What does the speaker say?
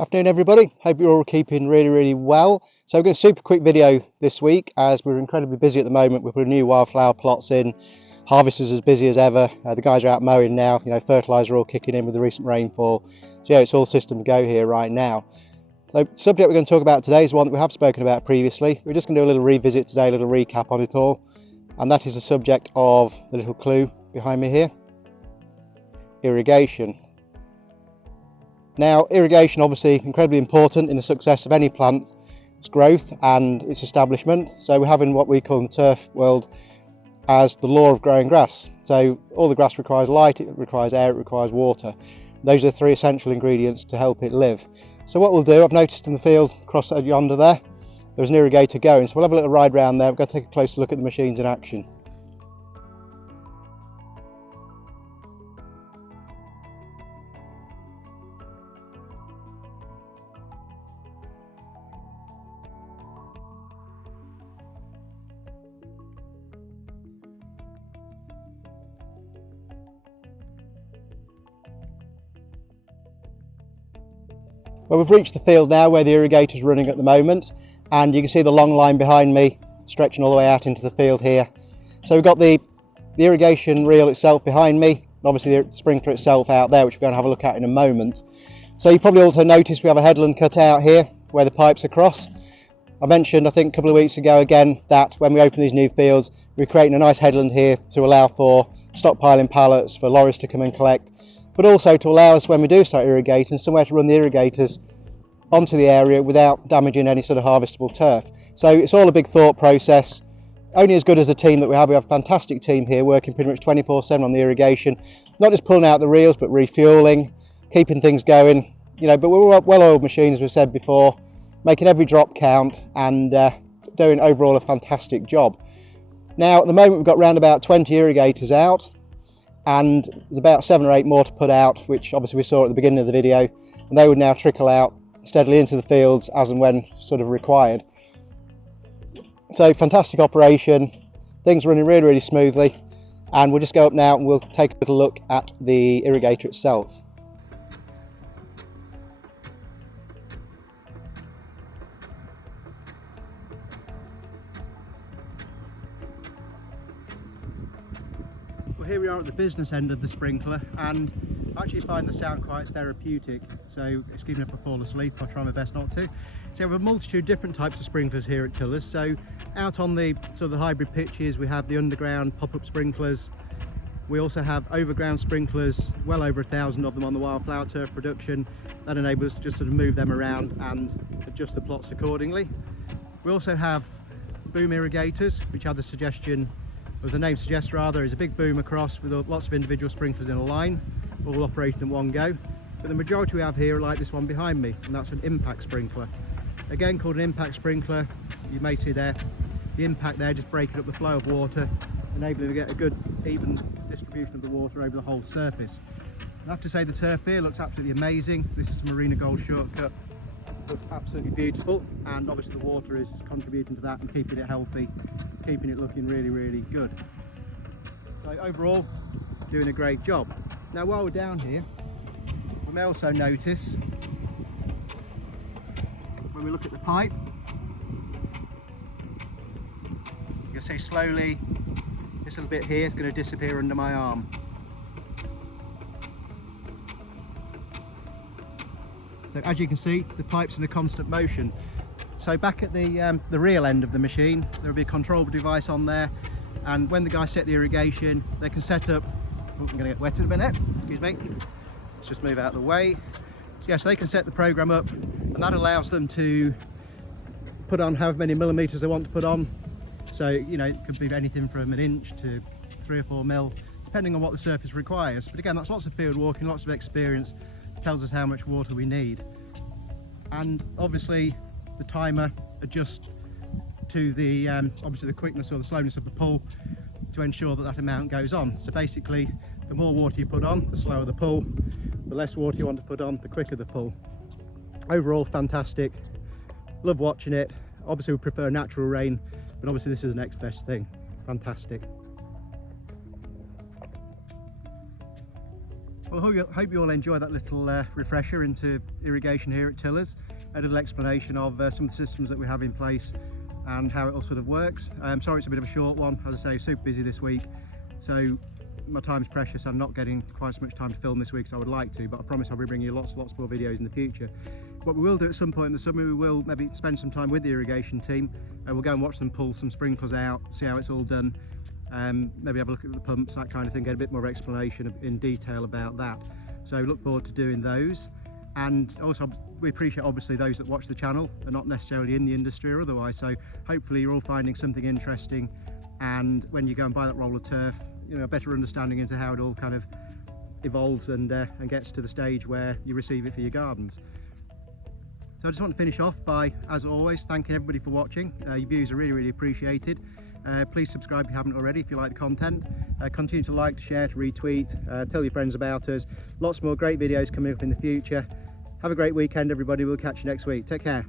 Afternoon everybody, hope you're all keeping really well. So we've got a super quick video this week as we're incredibly busy at the moment. We've put new wildflower plots in, harvesters as busy as ever, the guys are out mowing now, fertiliser all kicking in with the recent rainfall. So yeah, it's all system go here right now. So the subject we're going to talk about today is one that we have spoken about previously. We're just going to do a little revisit today, a little recap on it all, and that is the subject of the little clue behind me here, irrigation. Now, irrigation obviously incredibly important in the success of any plant's growth and its establishment. So we're having what we call in the turf world as the law of growing grass. So all the grass requires light, it requires air, it requires water. Those are the three essential ingredients to help it live. So what we'll do, I've noticed in the field across yonder there's an irrigator going. So we'll have a little ride around there. We're going to take a closer look at the machines in action. Well, we've reached the field now where the irrigator is running at the moment, and you can see the long line behind me stretching all the way out into the field here. So we've got the irrigation reel itself behind me, and obviously the sprinkler itself out there, which we're going to have a look at in a moment. So you probably also noticed we have a headland cut out here where the pipes are cross. I mentioned, I think a couple of weeks ago again, that when we open these new fields, we're creating a nice headland here to allow for stockpiling pallets, for lorries to come and collect, but also to allow us, when we do start irrigating, somewhere to run the irrigators onto the area without damaging any sort of harvestable turf. So it's all a big thought process, only as good as the team that we have. We have a fantastic team here working pretty much 24/7 on the irrigation, not just pulling out the reels but refueling, keeping things going, but we're well-oiled machines, as we've said before, making every drop count and doing overall a fantastic job. Now at the moment we've got around about 20 irrigators out, and there's about 7 or 8 more to put out, which obviously we saw at the beginning of the video, and they would now trickle out steadily into the fields as and when sort of required. So fantastic operation, things running really smoothly, and we'll just go up now and we'll take a little look at the irrigator itself. Well, here we are at the business end of the sprinkler, and I actually find the sound quite therapeutic, so excuse me if I fall asleep, I'll try my best not to. So we have a multitude of different types of sprinklers here at Tullers. So out on the sort of the hybrid pitches we have the underground pop-up sprinklers. We also have overground sprinklers, well over 1,000 of them on the wildflower turf production. That enables us to just sort of move them around and adjust the plots accordingly. We also have boom irrigators, which have the suggestion, as the name suggests rather, is a big boom across with lots of individual sprinklers in a line, all operating in one go. But the majority we have here are like this one behind me, and that's an impact sprinkler. Again, called an impact sprinkler. You may see there the impact there just breaking up the flow of water, enabling to get a good even distribution of the water over the whole surface. I have to say the turf here looks absolutely amazing. This is a Marina Gold shortcut. Looks absolutely beautiful, and obviously the water is contributing to that and keeping it healthy, keeping it looking really good. So overall, doing a great job. Now while we're down here, we may also notice when we look at the pipe, you can see slowly this little bit here is going to disappear under my arm. So as you can see, the pipe's in a constant motion. So back at the real end of the machine, there'll be a control device on there, and when the guys set the irrigation, they can set up, oh, I'm going to get wet in a minute, excuse me, let's just move out of the way. So yeah, so they can set the program up, and that allows them to put on however many millimeters they want to put on. So it could be anything from 1 inch to 3 or 4 mil, depending on what the surface requires. But again, that's lots of field walking, lots of experience, tells us how much water we need. And obviously the timer adjusts to the obviously the quickness or the slowness of the pull to ensure that amount goes on. So basically, the more water you put on, the slower the pull. The less water you want to put on, the quicker the pull. Overall, fantastic. Love watching it. Obviously we prefer natural rain, but obviously this is the next best thing. Fantastic. Well, I hope you all enjoy that little refresher into irrigation here at Tillers, a little explanation of some of the systems that we have in place and how it all sort of works. I'm sorry it's a bit of a short one, as I say, super busy this week, so my time's precious. I'm not getting quite so much time to film this week as I would like to, but I promise I'll be bringing you lots more videos in the future. What we will do at some point in the summer, we will maybe spend some time with the irrigation team. We'll go and watch them pull some sprinklers out, see how it's all done, maybe have a look at the pumps, that kind of thing, get a bit more explanation in detail about that. So look forward to doing those. And also we appreciate obviously those that watch the channel are not necessarily in the industry or otherwise, so hopefully you're all finding something interesting, and when you go and buy that roll of turf, you know, a better understanding into how it all kind of evolves and gets to the stage where you receive it for your gardens. So I just want to finish off by, as always, thanking everybody for watching. Your views are really appreciated. Please subscribe if you haven't already, if you like the content. Continue to like, to share, to retweet, tell your friends about us. Lots more great videos coming up in the future. Have a great weekend, everybody. We'll catch you next week. Take care.